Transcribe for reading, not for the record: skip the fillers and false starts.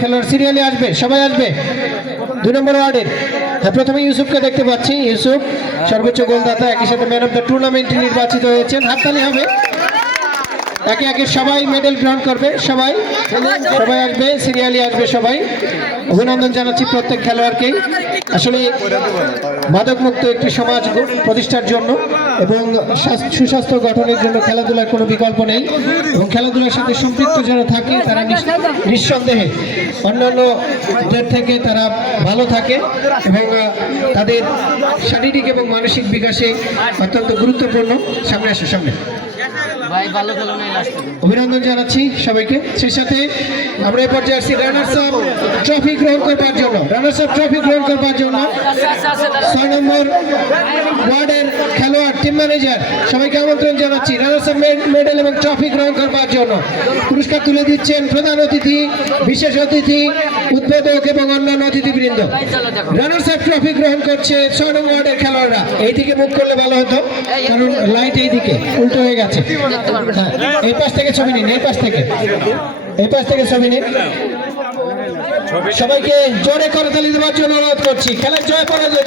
খেলোয়াড় সিরিয়ালে আসবে, সবাই আসবে 2 নম্বর ওয়ার্ডের। হ্যাঁ, প্রথমে ইউসুফকে দেখতে পাচ্ছি। ইউসুফ সর্বোচ্চ গোলদাতা, একই সাথে ম্যান অফ দ্য টুর্নামেন্ট নির্বাচিত হয়েছেন। হাততালি হবে। একে একে সবাই মেডেল গ্রহণ করবে, সবাই সবাই আসবে, সিরিয়ালি আসবে সবাই। অভিনন্দন জানাচ্ছি প্রত্যেক খেলোয়াড়কেই। আসলে মাদকমুক্ত একটি সমাজ প্রতিষ্ঠার জন্য এবং সুস্বাস্থ্য গঠনের জন্য খেলাধুলার কোনো বিকল্প নেই, এবং খেলাধুলার সাথে সম্পৃক্ত যারা থাকে তারা নিঃসন্দেহে অন্যান্যদের থেকে তারা ভালো থাকে এবং তাদের শারীরিক এবং মানসিক বিকাশে অত্যন্ত গুরুত্বপূর্ণ। সামনে আসো, সামনে। অভিনন্দন জানাচ্ছি সবাইকে। সেই সাথে আমরা এই পর্যায়ে আসছি রানার্স আপ ট্রফি গ্রহণ করবার জন্য। 6 নম্বর ওয়ার্ডের খেলোয়াড়, টিম ম্যানেজার সবাইকে আমন্ত্রণ জানাচ্ছি রানার্স আপ মেডেল এবং ট্রফি গ্রহণ করবার জন্য। পুরস্কার তুলে দিচ্ছেন প্রধান অতিথি, বিশেষ অতিথি, উদ্বোধক এবং অন্যান্য অতিথিবৃন্দ। রানার্স আপ ট্রফি গ্রহণ করছে 6 নম্বর ওয়ার্ডের খেলোয়াড়রা। এইদিকে মুখ করলে ভালো হতো, কারণ লাইট এইদিকে উল্টো হয়ে গেছে। এই পাশ থেকে ছবি নিন, এই পাশ থেকে ছবি নিন। সবাইকে জোরে করতালি দেওয়ার জন্য অনুরোধ করছি। খেলার জয় পরাজয়